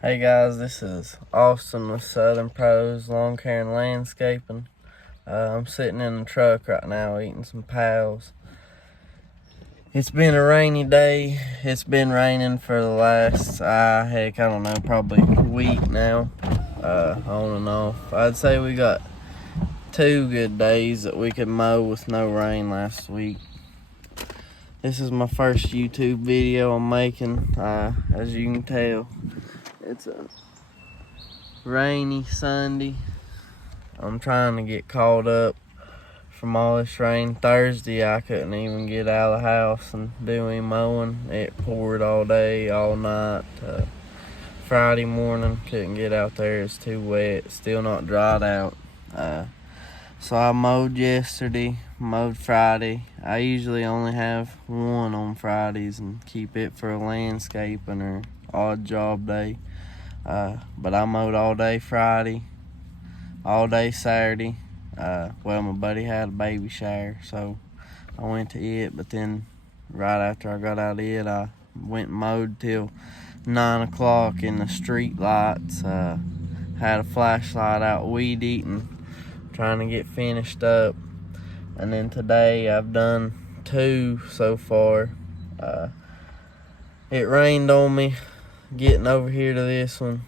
Hey guys, this is Austin with Southern Pros Lawn Care and Landscaping. I'm sitting in the truck right now eating some pals. It's been a rainy day. It's been raining for the last, I don't know, probably a week now, on and off. I'd say we got 2 good days that we could mow with no rain last week. This is my first YouTube video I'm making, as you can tell. It's a rainy Sunday. I'm trying to get caught up from all this rain. Thursday I couldn't even get out of the house and do any mowing. It poured all day, all night. Friday morning couldn't get out there. It's too wet, still not dried out. So I mowed yesterday, mowed Friday. I usually only have one on Fridays and keep it for a landscaping or odd job day. But I mowed all day Friday, all day Saturday. My buddy had a baby shower, so I went to it, but then right after I got out of it, I went and mowed till 9 o'clock in the street lights. Had a flashlight out weed eating, trying to get finished up. And then today I've done 2 so far. It rained on me getting over here to this one,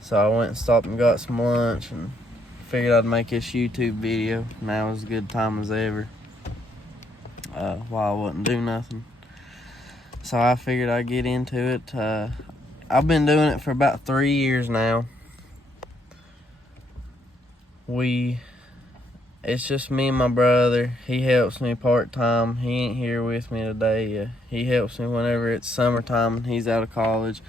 so I went and stopped and got some lunch and figured I'd make this YouTube video. Now is a good time as ever, while I wasn't doing nothing, so I figured I'd get into it. I've been doing it for about 3 years now. It's just me and my brother. He helps me part-time. He ain't here with me today. He helps me whenever it's summertime and he's out of college.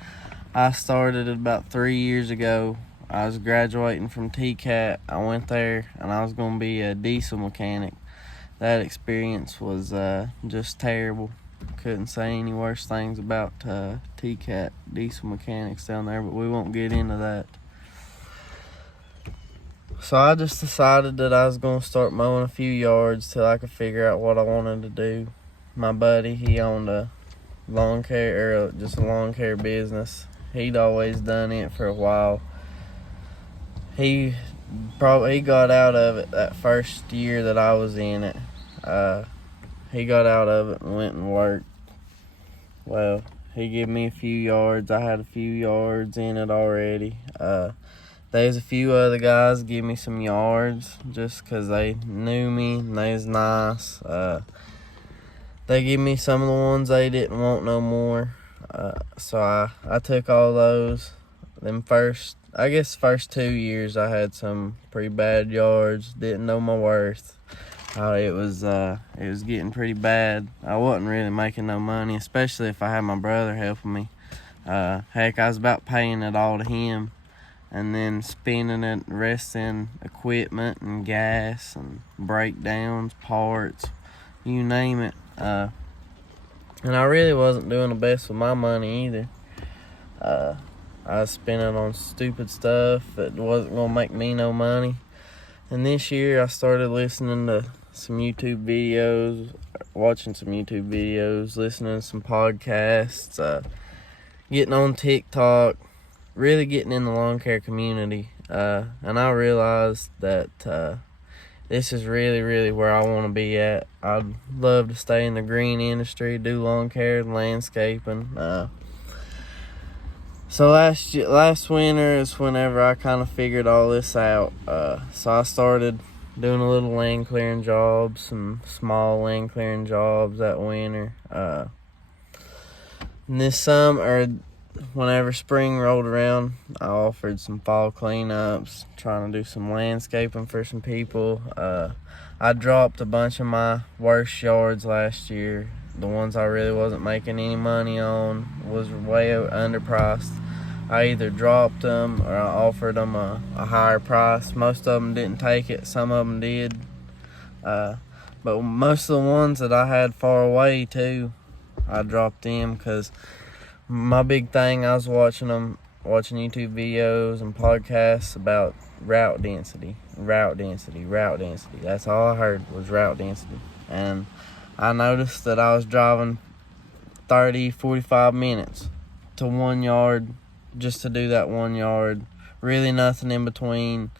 I started it about 3 years ago. I was graduating from TCAT. I went there and I was going to be a diesel mechanic. That experience was just terrible. Couldn't say any worse things about TCAT diesel mechanics down there, but we won't get into that. So I just decided that I was going to start mowing a few yards till I could figure out what I wanted to do. My buddy, he owned a lawn care, just a lawn care business. He'd always done it for a while. He got out of it that first year that I was in it. He got out of it and went and worked. Well, he gave me a few yards. I had a few yards in it already. There's a few other guys give me some yards just because they knew me and they was nice. They give me some of the ones they didn't want no more. So I took all those. First 2 years I had some pretty bad yards. Didn't know my worth. It was getting pretty bad. I wasn't really making no money, especially if I had my brother helping me. Heck, I was about paying it all to him, and then spending it, resting equipment and gas and breakdowns, parts, you name it. And I really wasn't doing the best with my money either. I was spending on stupid stuff that wasn't gonna make me no money. And this year I started listening to some YouTube videos, watching some YouTube videos, listening to some podcasts, getting on TikTok, really getting in the lawn care community, and I realized that this is really, really where I want to be at. I'd love to stay in the green industry, do lawn care and landscaping. So last winter is whenever I kind of figured all this out. So I started doing a little land clearing jobs, some small land clearing jobs that winter. And this summer, whenever spring rolled around, I offered some fall cleanups, trying to do some landscaping for some people. I dropped a bunch of my worst yards last year. The ones I really wasn't making any money on, was way underpriced. I either dropped them or I offered them a higher price. Most of them didn't take it, some of them did. But most of the ones that I had far away too, I dropped them because my big thing, I was watching YouTube videos and podcasts about route density. That's all I heard was route density. And I noticed that I was driving 30, 45 minutes to 1 yard just to do that 1 yard. Really nothing in between.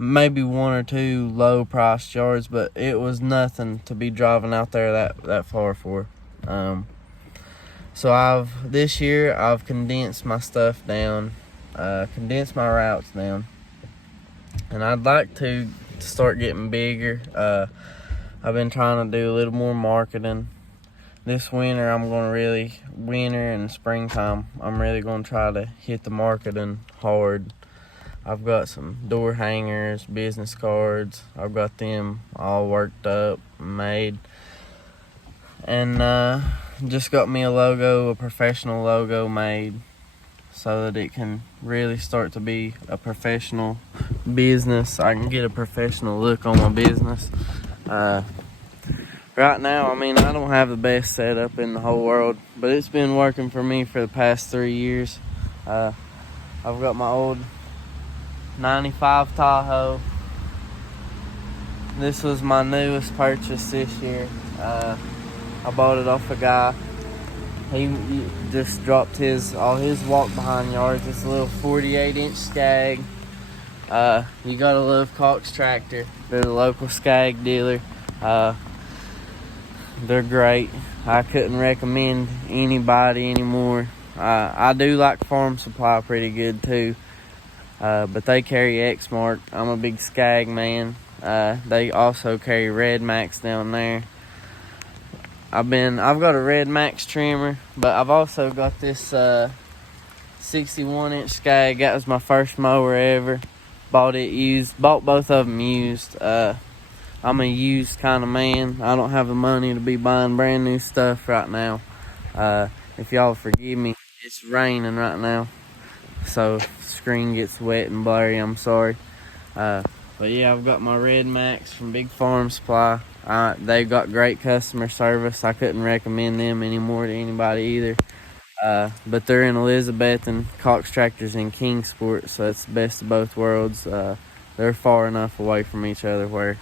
Maybe 1 or 2 low priced yards, but it was nothing to be driving out there that far for. So this year I've condensed my stuff down, condensed my routes down, and I'd like to start getting bigger. I've been trying to do a little more marketing. This winter winter and springtime, I'm really going to try to hit the marketing hard. I've got some door hangers, business cards. I've got them all worked up and made. And just got me a professional logo made so that it can really start to be a professional business. I can get a professional look on my business. Right now, I don't have the best setup in the whole world, but it's been working for me for the past 3 years. I've got my old 95 Tahoe. This was my newest purchase this year. I bought it off a guy. He just dropped all his walk behind yards. It's a little 48-inch Skag. You gotta love Cox Tractor. They're the local Skag dealer. They're great. I couldn't recommend anybody anymore. I do like Farm Supply pretty good too. But they carry Exmark. I'm a big Skag man. They also carry Red Max down there. I've got a Red Max trimmer, but I've also got this 61-inch Skag. That was my first mower ever. Bought both of them used. I'm a used kind of man. I don't have the money to be buying brand new stuff right now. If y'all forgive me, it's raining right now, so if the screen gets wet and blurry, I'm sorry. But yeah, I've got my Red Max from Big Farm Supply. They've got great customer service. I couldn't recommend them anymore to anybody either. But they're in Elizabeth, and Cox Tractor's in Kingsport, so it's the best of both worlds. They're far enough away from each other where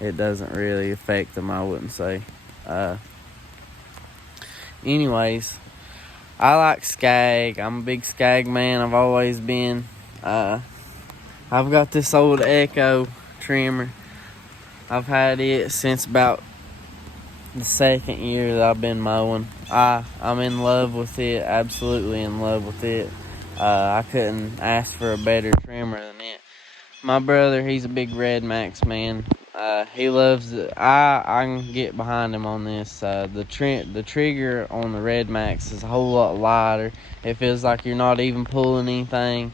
it doesn't really affect them, I wouldn't say. Anyways, I like Skag. I'm a big Skag man. I've always been. I've got this old Echo trimmer. I've had it since about the 2nd year that I've been mowing. I'm in love with it. Absolutely in love with it. I couldn't ask for a better trimmer than it. My brother, he's a big Red Max man. He loves it. I can get behind him on this. The trigger on the Red Max is a whole lot lighter. It feels like you're not even pulling anything.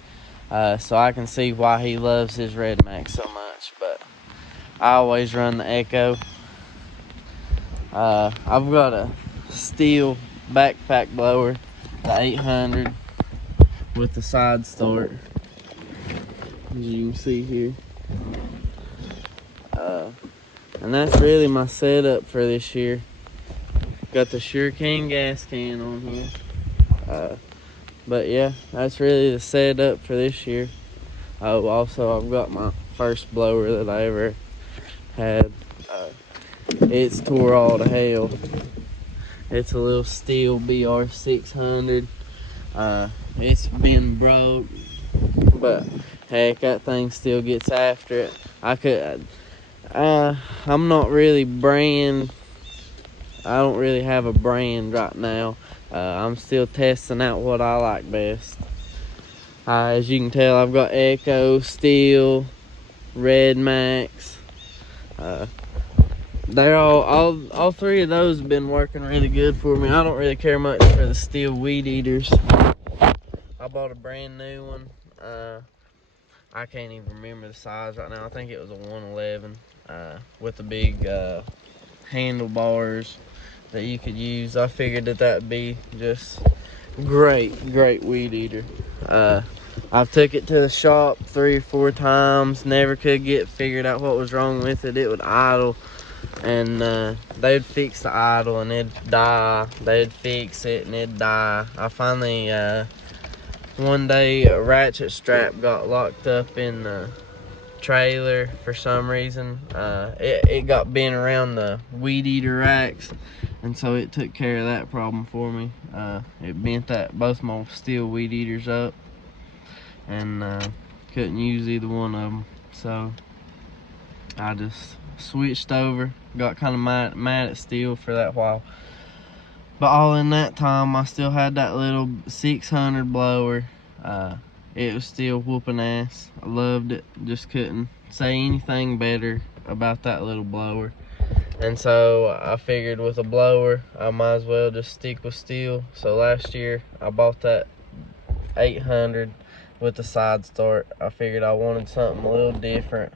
So I can see why he loves his Red Max so much. But I always run the Echo. I've got a steel backpack blower, the 800 with the side start, as you can see here. And that's really my setup for this year. Got the Can gas can on here. But yeah, that's really the setup for this year. Oh, also I've got my first blower that I ever had. It's tore all to hell. It's a little steel BR 600. It's been broke, but heck, that thing still gets after it. I'm not really I don't really have a brand right now. I'm still testing out what I like best. As you can tell, I've got Echo, Steel, Red Max. They're all three of those have been working really good for me. I don't really care much for the Steel weed eaters. I bought a brand new one. I can't even remember the size right now. I think it was a 111 with the big handlebars that you could use. I figured that'd be just great weed eater. I've took it to the shop 3 or 4 times, never could get figured out what was wrong with it. It would idle, and they'd fix the idle and it'd die. They'd fix it and it'd die. I finally one day a ratchet strap got locked up in the trailer for some reason. It got bent around the weed eater racks, and so it took care of that problem for me. It bent both my steel weed eaters up, and couldn't use either one of them. So I just switched over. Got kind of mad at steel for that while. But all in that time, I still had that little 600 blower. It was still whooping ass. I loved it. Just couldn't say anything better about that little blower. And so I figured with a blower, I might as well just stick with steel. So last year, I bought that 800 with the side start. I figured I wanted something a little different.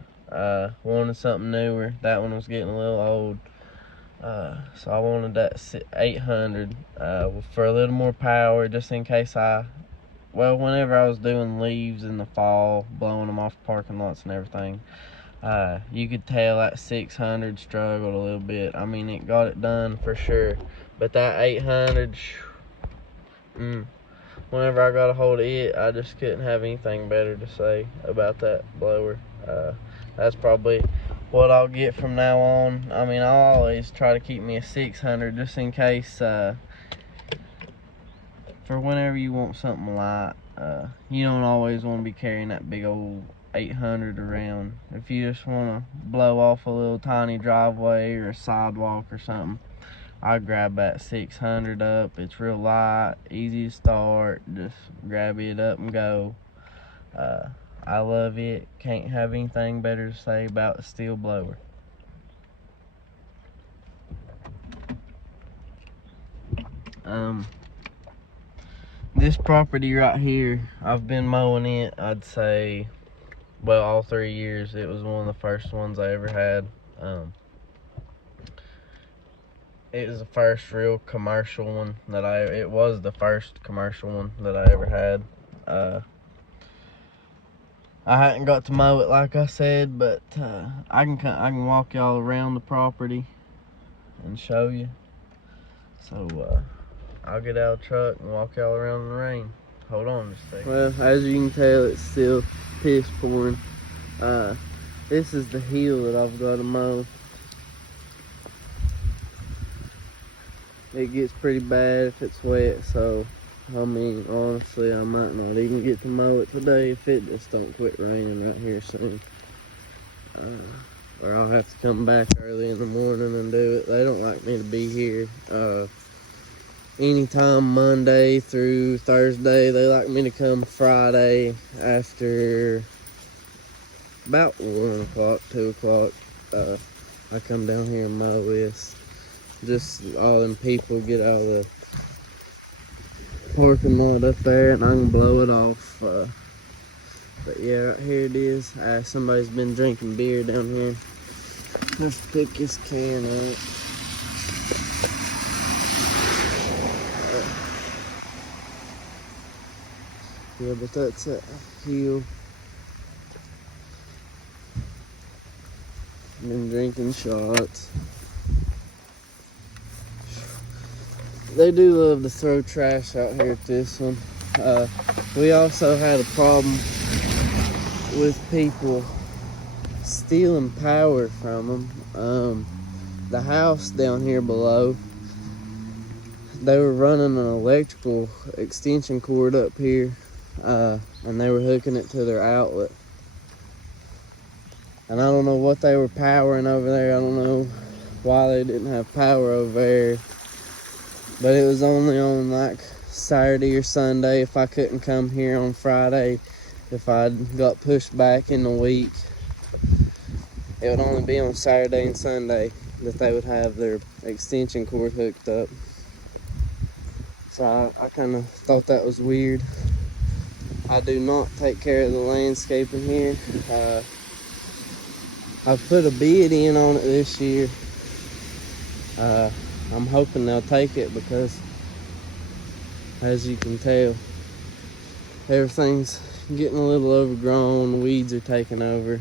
Wanted something newer. That one was getting a little old. So I wanted that 800 for a little more power, just in case whenever I was doing leaves in the fall, blowing them off parking lots and everything, you could tell that 600 struggled a little bit. I mean, it got it done for sure, but that 800, whenever I got a hold of it, I just couldn't have anything better to say about that blower. That's probably what I'll get from now on. I mean, I'll always try to keep me a 600 just in case, for whenever you want something light. You don't always want to be carrying that big old 800 around. If you just want to blow off a little tiny driveway or a sidewalk or something, I grab that 600 up. It's real light, easy to start. Just grab it up and go. I love it. Can't have anything better to say about the steel blower. This property right here, I've been mowing it, I'd say, well, all 3 years. It was one of the first ones I ever had. It was the first real commercial one it was the first commercial one that I ever had. I hadn't got to mow it like I said, but I can walk y'all around the property and show you. So I'll get out of the truck and walk y'all around in the rain. Hold on just a second. Well, as you can tell, it's still piss pouring. This is the hill that I've got to mow. It gets pretty bad if it's wet, so I mean, honestly, I might not even get to mow it today if it just don't quit raining right here soon. Or I'll have to come back early in the morning and do it. They don't like me to be here. Anytime Monday through Thursday, they like me to come Friday after about 1 o'clock, 2 o'clock. I come down here and mow this. Just all them people get out of the parking lot up there and I can blow it off. But yeah, right here it is. Somebody's been drinking beer down here. Let's pick this can out. Yeah, but that's that hill. Been drinking shots. They do love to throw trash out here at this one. We also had a problem with people stealing power from them. The house down here below, they were running an electrical extension cord up here, and they were hooking it to their outlet. And I don't know what they were powering over there. I don't know why they didn't have power over there. But it was only on like Saturday or Sunday. If I couldn't come here on Friday, if I got pushed back in the week, it would only be on Saturday and Sunday that they would have their extension cord hooked up. So I kind of thought that was weird. I do not take care of the landscaping here. I've put a bid in on it this year. I'm hoping they'll take it because, as you can tell, everything's getting a little overgrown. Weeds are taking over.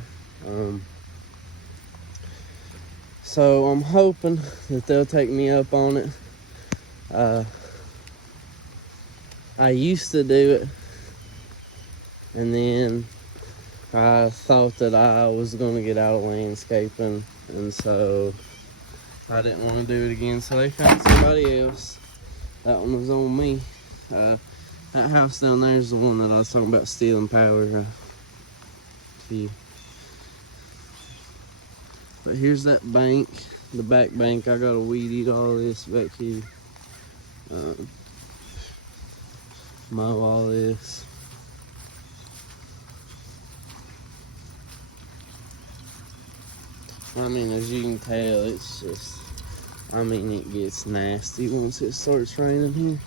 So I'm hoping that they'll take me up on it. I used to do it, and then I thought that I was going to get out of landscaping, and so I didn't want to do it again, so they found somebody else. That one was on me. That house down there is the one that I was talking about stealing power to you. But here's that bank, the back bank. I gotta weed eat all this back here. Mow all this. I mean, as you can tell, it's just, I mean, it gets nasty once it starts raining here.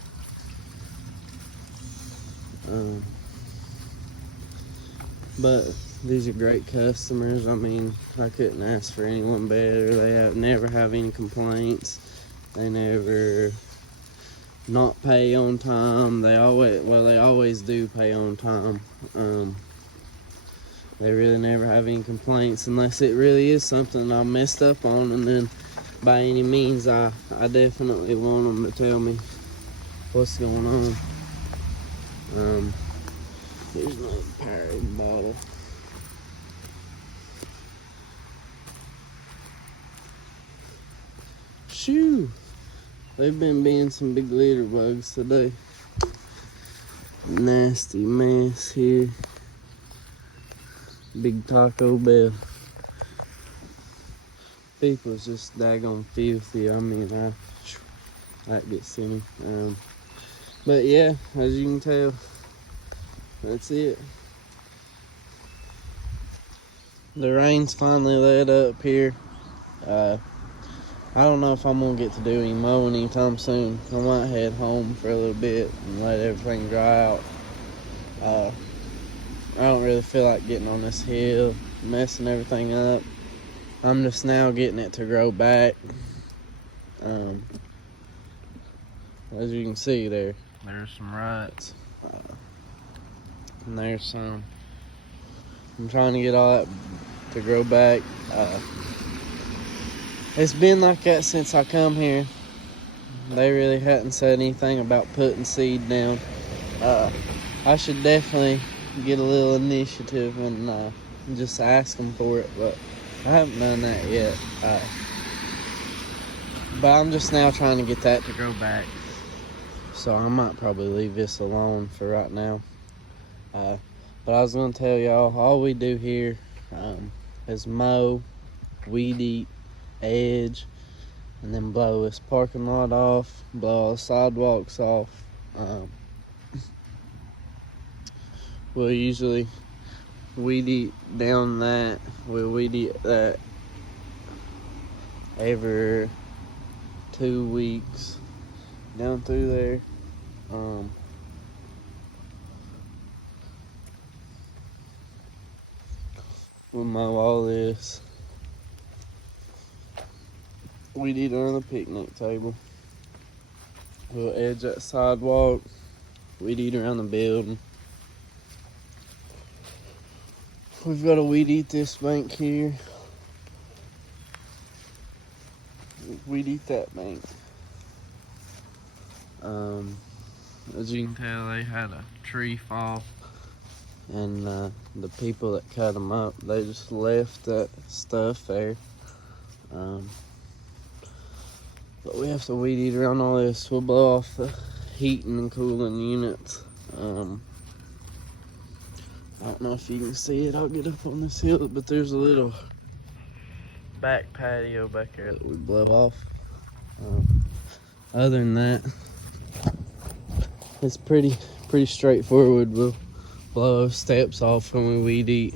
But these are great customers. I mean, I couldn't ask for anyone better. They never have any complaints. They never not pay on time. They always do pay on time. They really never have any complaints unless it really is something I messed up on, and then by any means I definitely want them to tell me what's going on. Here's my Powerade bottle. Shoo! They've been being some big litter bugs today. Nasty mess here. Big Taco Bell. People's just daggone filthy. I mean, that gets to me. But yeah, as you can tell, that's it. The rain's finally let up here. I don't know if I'm gonna get to do any mowing anytime soon. I might head home for a little bit and let everything dry out. I don't really feel like getting on this hill, messing everything up. I'm just now getting it to grow back. As you can see there's some ruts. And there's some. I'm trying to get all that to grow back. It's been like that since I come here. They really hadn't said anything about putting seed down. I should definitely get a little initiative and just ask them for it, but I haven't done that yet. But I'm just now trying to get that to grow back. So I might probably leave this alone for right now. But I was gonna tell y'all, all we do here is mow, weed eat, edge, and then blow this parking lot off, blow all the sidewalks off. We'll usually weed eat down that. We'll weed eat that every 2 weeks down through there. We'll mow all this. We'd eat on the picnic table. We'll edge that sidewalk. We'd eat around the building. We've got to weed eat this bank here. We'd eat that bank. As you can tell, they had a tree fall, and the people that cut them up, they just left that stuff there. But we have to weed eat around all this. We'll blow off the heating and cooling units. I don't know if you can see it. I'll get up on this hill, but there's a little back patio back there that we blow off. Other than that, it's pretty straightforward. We'll blow steps off when we weed eat.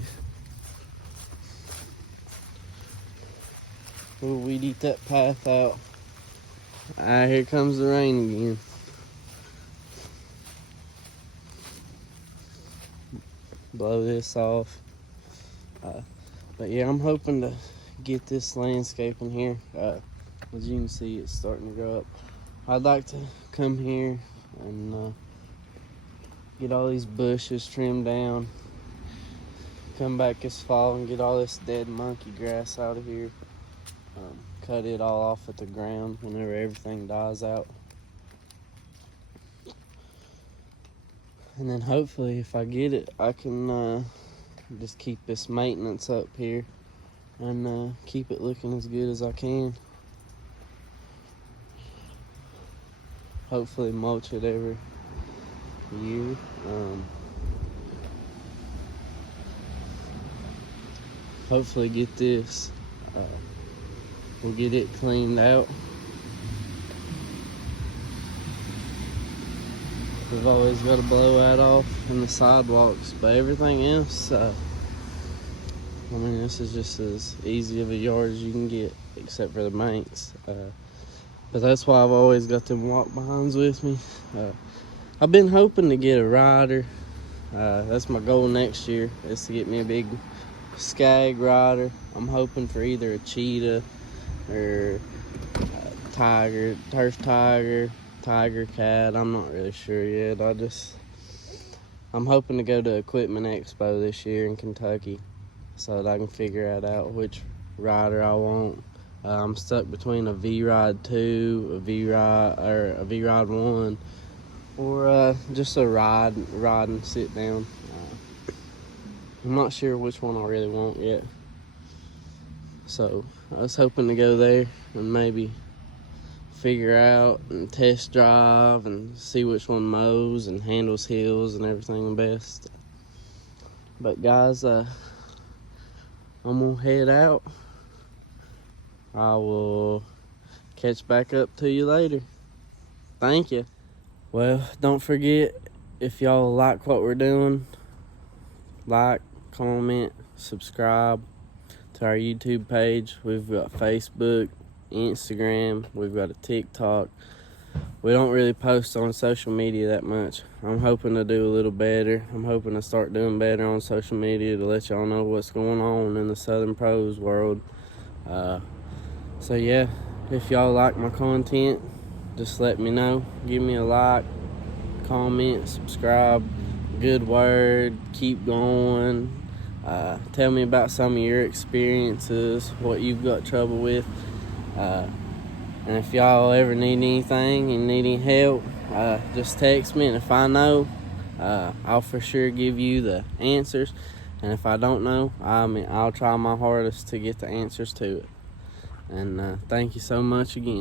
We'll weed eat that path out. Here comes the rain again. Blow this off. But yeah, I'm hoping to get this landscaping here. As you can see, it's starting to grow up. I'd like to come here and get all these bushes trimmed down. Come back this fall and get all this dead monkey grass out of here. Cut it all off at the ground whenever everything dies out. And then hopefully if I get it, I can just keep this maintenance up here and keep it looking as good as I can. Hopefully mulch it every year. Hopefully get this. We'll get it cleaned out. We've always got a blowout off in the sidewalks, but everything else, I mean, this is just as easy of a yard as you can get, except for the banks. But that's why I've always got them walk behinds with me. I've been hoping to get a rider. That's my goal next year, is to get me a big skag rider. I'm hoping for either a cheetah or a tiger, turf tiger, tiger cat. I'm not really sure yet. I'm hoping to go to Equipment Expo this year in Kentucky so that I can figure out which rider I want. I'm stuck between a V-Ride 2, a V-Ride 1, or just a ride and sit down. I'm not sure which one I really want yet. So I was hoping to go there and maybe figure out and test drive and see which one mows and handles hills and everything the best. But guys, I'm gonna head out. I will catch back up to you later. Thank you. Well, don't forget, if y'all like what we're doing, like, comment, subscribe to our YouTube page. We've got Facebook, Instagram, we've got a TikTok. We don't really post on social media that much. I'm hoping to do a little better. I'm hoping to start doing better on social media to let y'all know what's going on in the Southern Pros world. So yeah, if y'all like my content, just let me know. Give me a like, comment, subscribe, good word, keep going. Tell me about some of your experiences, what you've got trouble with. And if y'all ever need anything and need any help, just text me, and if I know, I'll for sure give you the answers. And if I don't know, I'll try my hardest to get the answers to it. And thank you so much again.